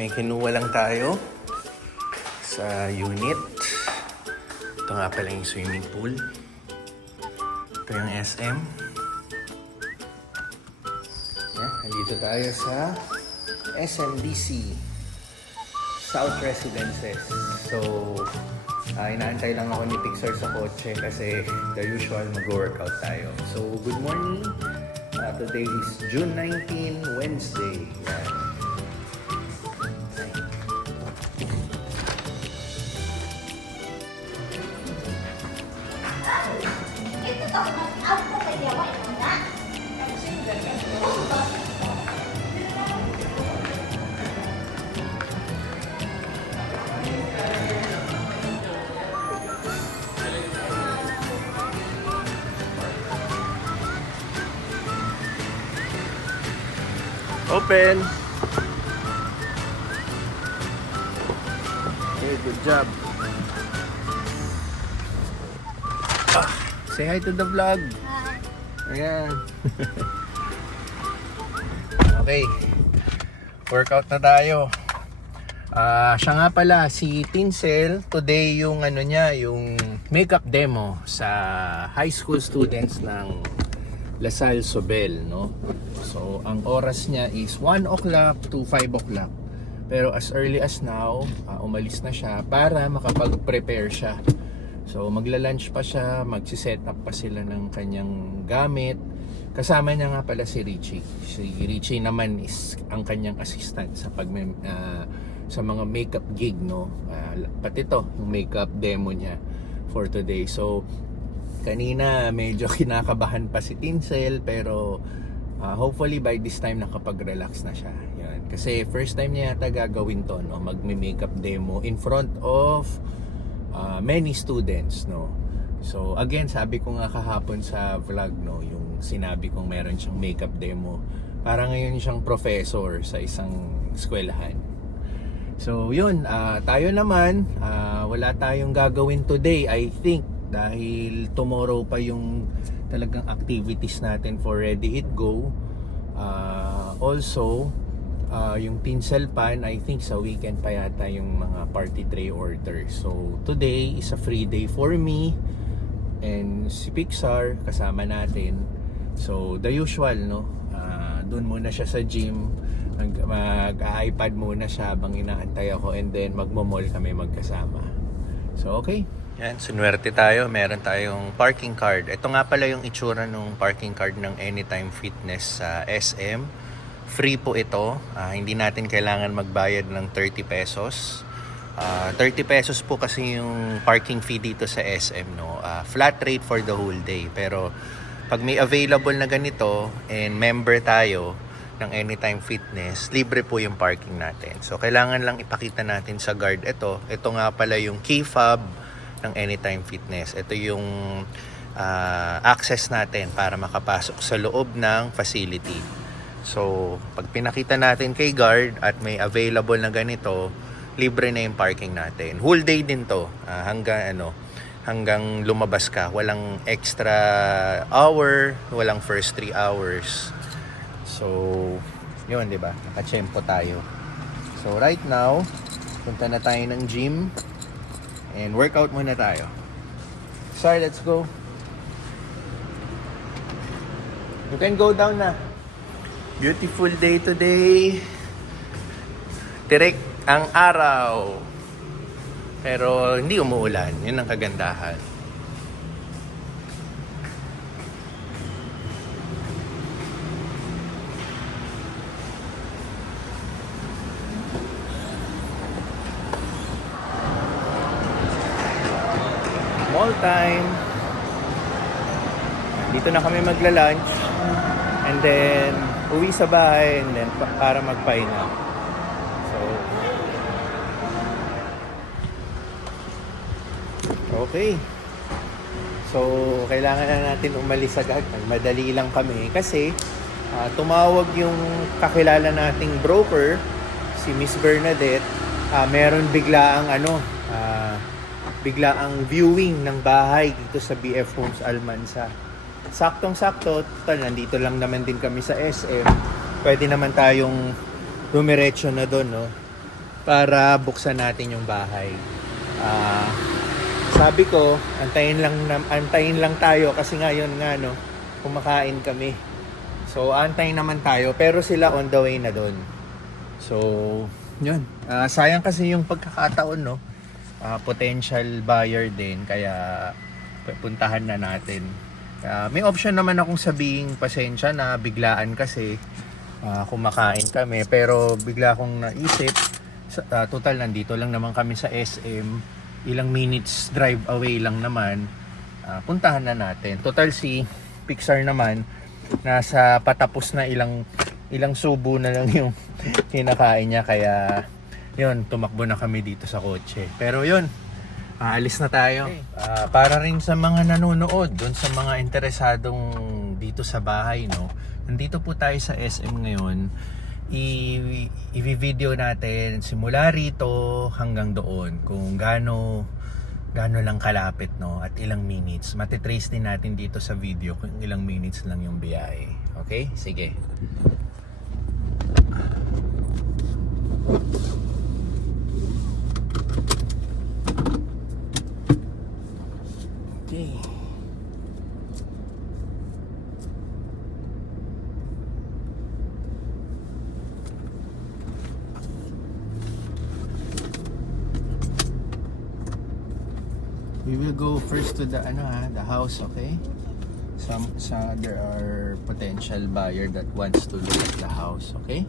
May kinuha lang tayo sa unit. Ito nga pala yung swimming pool. Ito yung SM. Nandito tayo sa SMDC South Residences. So, inaantay lang ako ni Pixar sa kotse kasi the usual mag-workout tayo. So, good morning. Today is June 19, Wednesday. Yan. Open. Okay, good job. Say hi to the vlog. Hi. Ayan. Okay. Workout na tayo. Siya nga pala, si Tinsel, today yung ano niya, yung makeup demo sa high school students ng Lasal Sobel, no? So, ang oras niya is 1 o'clock to 5 o'clock. Pero as early as now, umalis na siya para makapag-prepare siya. So, magla-lunch pa siya, magsi-set up pa sila ng kanyang gamit. Kasama niya nga pala si Richie. Si Richie naman is ang kanyang assistant sa sa mga makeup gig, no? Pati ito, yung makeup demo niya for today. So, kanina medyo kinakabahan pa si Tinsel, pero hopefully by this time nakapag-relax na siya. Yan. Kasi first time niya yata gagawin to, no? Mag-makeup demo in front of many students, no? So again, sabi ko nga kahapon sa vlog, no, yung sinabi kong meron siyang makeup demo. Para ngayon siyang professor sa isang eskwelahan. So yun, tayo naman, wala tayong gagawin today, I think, dahil tomorrow pa yung talagang activities natin for Ready Eat Go. Also, yung tinsel pan, I think sa weekend pa yata yung mga party tray orders. So today is a free day for me and si Pixar kasama natin. So the usual, no, doon muna siya sa gym, mag-iPad muna siya habang inaantay ako, and then magmo-mall kami magkasama. So okay. Yan, sunwerte tayo. Meron tayong parking card. Ito nga pala yung itsura ng parking card ng Anytime Fitness sa SM. Free po ito. Hindi natin kailangan magbayad ng 30 pesos. 30 pesos po kasi yung parking fee dito sa SM, no? Flat rate for the whole day. Pero pag may available na ganito and member tayo ng Anytime Fitness, libre po yung parking natin. So kailangan lang ipakita natin sa guard ito. Ito nga pala yung key fob ng Anytime Fitness. Ito yung access natin para makapasok sa loob ng facility. So, pag pinakita natin kay guard at may available na ganito, libre na yung parking natin. Whole day din to, hanggang lumabas ka. Walang extra hour, walang first 3 hours. So, yun, di ba? Nakachempo tayo. So, right now, punta na tayo ng gym. And workout muna tayo. Sorry, let's go. You can go down na. Beautiful day today. Direk ang araw. Pero hindi umuulan. Yun ang kagandahan. Mall time. Dito na kami magla-lunch and then uwi sa bahay and then para magpahinga. So okay. So kailangan na natin umalis agad. Madali lang kami kasi tumawag yung kakilala nating broker, si Miss Bernadette. Meron biglaang biglaang viewing ng bahay dito sa BF Homes Almansa. Saktong-sakto, nandito lang naman din kami sa SM. Pwede naman tayong dumiretso na doon, no? para buksan natin yung bahay. Sabi ko, antayin lang tayo kasi ngayon nga no, kumakain kami. So antayin naman tayo pero sila on the way na doon. So yun. Sayang kasi yung pagkakataon no. Potential buyer din kaya puntahan na natin. May option naman akong sabihing pasensya na biglaan kasi kumakain kami pero bigla akong naisip total nandito lang naman kami sa SM, ilang minutes drive away lang naman, puntahan na natin. Total si Pixar naman nasa patapos na ilang subo na lang yung kinakain niya kaya yun, tumakbo na kami dito sa kotse. Pero yun, aalis na tayo. Para rin sa mga nanonood, doon sa mga interesadong dito sa bahay, no? Nandito po tayo sa SM ngayon. I-video natin simula rito hanggang doon kung gaano lang kalapit, no? At ilang minutes. Matitrace din natin dito sa video kung ilang minutes lang yung biyahe. Okay? Sige. Okay. We will go first to the the house, okay? There are potential buyer that wants to look at the house, okay?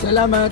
Salamat.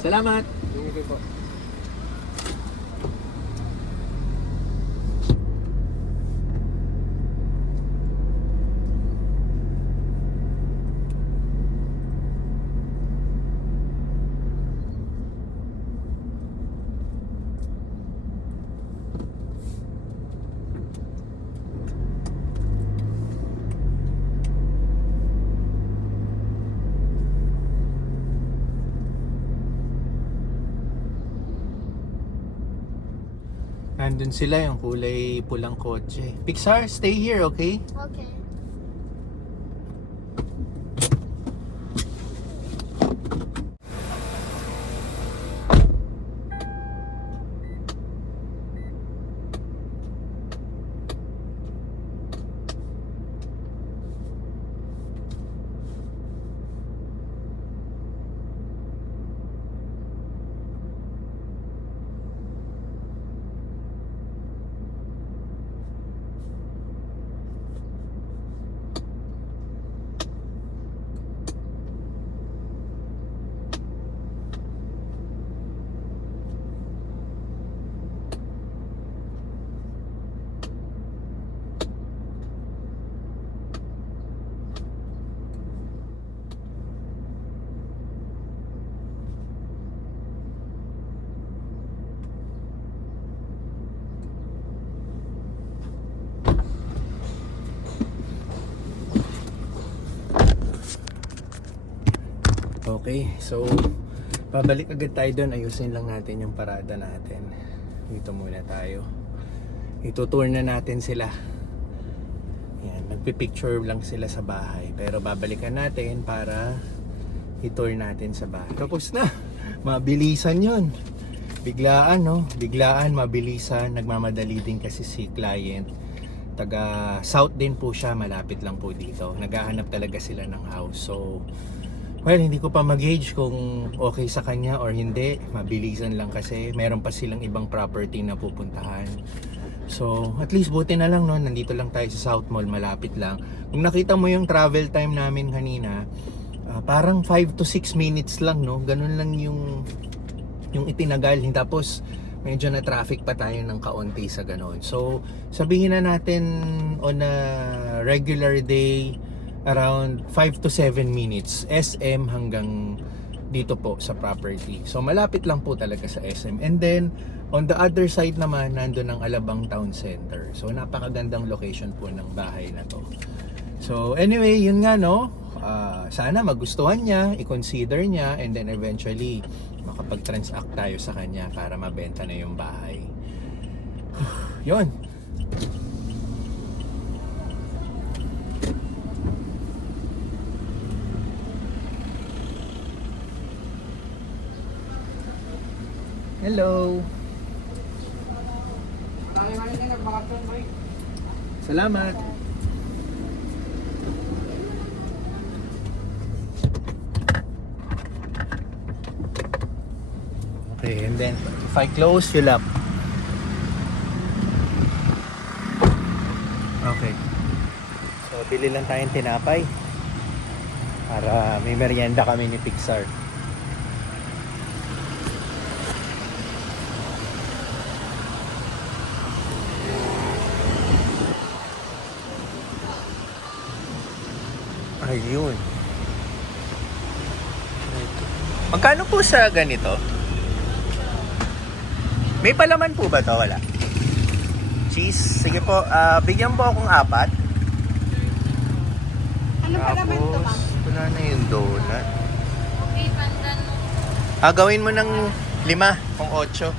Salamat! Sige po. Nandun sila yung kulay pulang kotse. Pixar, stay here, okay? Okay. Okay, so pabalik agad tayo doon. Ayusin lang natin yung parada natin. Dito muna tayo. Itutour na natin sila. Yan, magpipicture lang sila sa bahay. Pero babalikan natin para i-tour natin sa bahay. Tapos na. Mabilisan yon. Biglaan, no? Biglaan, mabilisan. Nagmamadali din kasi si client. Taga South din po siya. Malapit lang po dito. Naghahanap talaga sila ng house. So, well, hindi ko pa mag-gauge kung okay sa kanya or hindi. Mabilisan lang kasi meron pa silang ibang property na pupuntahan. So, at least buti na lang, no? Nandito lang tayo sa South Mall, malapit lang. Kung nakita mo yung travel time namin kanina, parang 5 to 6 minutes lang, no? Ganun lang yung itinagal. Tapos, medyo na traffic pa tayo ng kaunti sa ganun. So, sabihin na natin on a regular day, around 5 to 7 minutes SM hanggang dito po sa property. So malapit lang po talaga sa SM. And then on the other side naman nandun ang Alabang Town Center. So napakagandang location po ng bahay na to. So anyway, yun nga, no. Sana magustuhan niya, i-consider niya, and then eventually makapag-transact tayo sa kanya para mabenta na yung bahay. Yun. Hello. Salamat. Okay, and then if I close, you'll up. Okay. So, bili lang tayong tinapay para may merienda kami ni Pixar. Ayun. Magkano po sa ganito? May palaman po ba to? Wala. Cheese. Sige po, bigyan po akong 4. Ano pa naman to, ma'am? Wala na yung donut. Okay, pandan mo. Gawin mo ng 5 kung 8.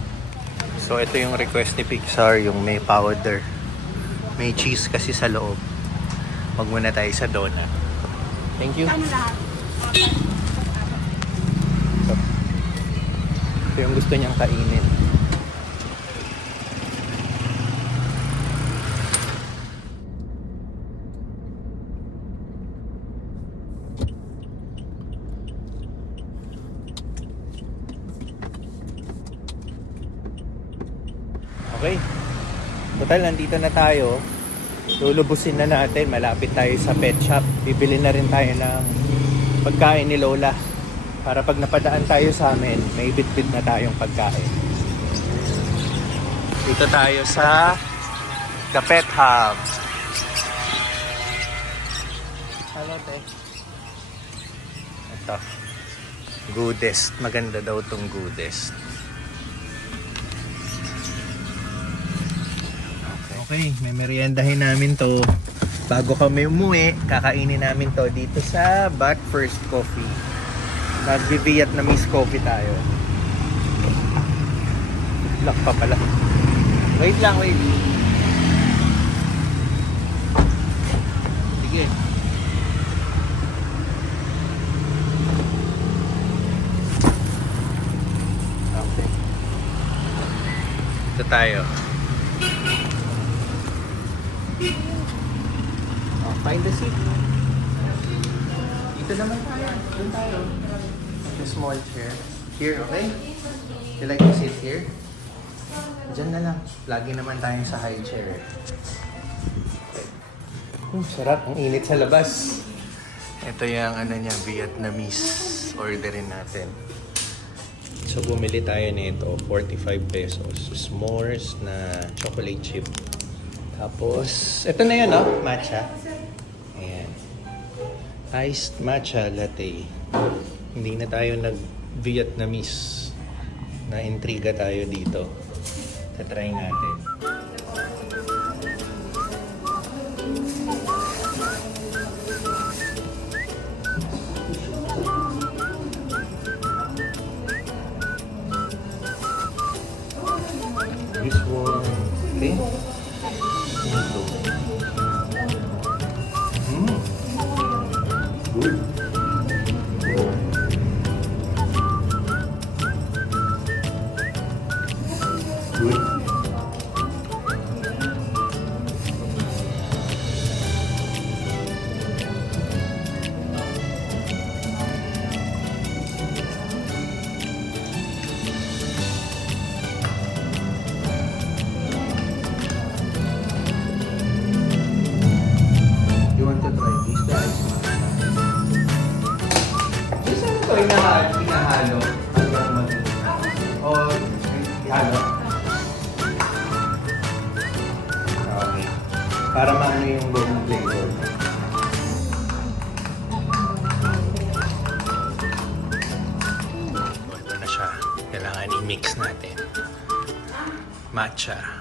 So, ito yung request ni Pixar, yung may powder. May cheese kasi sa loob. Wag muna tayo sa donut. Thank you. Ano lahat? Ito yung gusto niyang kainin. Okay. Total, nandito na tayo. Lulubusin na natin. Malapit tayo sa pet shop. Bibili na rin tayo ng pagkain ni Lola. Para pag napadaan tayo sa amin, may bit-bit na tayong pagkain. Dito tayo sa The Pet Hub. Hello, te. Ito. Goodest. Maganda daw tong Goodest. Okay, may meriendahin namin to. Bago kami umuwi, kakainin namin to dito sa But First Coffee. Nag-Vietnamese coffee tayo. Lock pa pala. Wait lang, wait. Sige. Okay. Ito tayo. Oh, find the seat. Dito naman tayo. Doon tayo. The small chair. Here, okay? You like to sit here? Diyan na lang. Lagi naman tayong sa high chair. Okay. Sarap. Ang init sa labas. Ito yung ano niya, Vietnamese orderin natin. So bumili tayo nito, 45 pesos. S'mores na chocolate chip. Tapos, ito na yun, no? Matcha. Ayan. Iced matcha latte. Hindi na tayo nag-Vietnamese. Na-intriga tayo dito. Tatry natin. This one. Okay. Ito. Good. Good. You want to try this, guys? Isa ito, hinahalo. Hanggang mag- O, ihalo. Okay. Para maano yung buong flavor. Ito na siya. Kailangan i-mix natin. Matcha.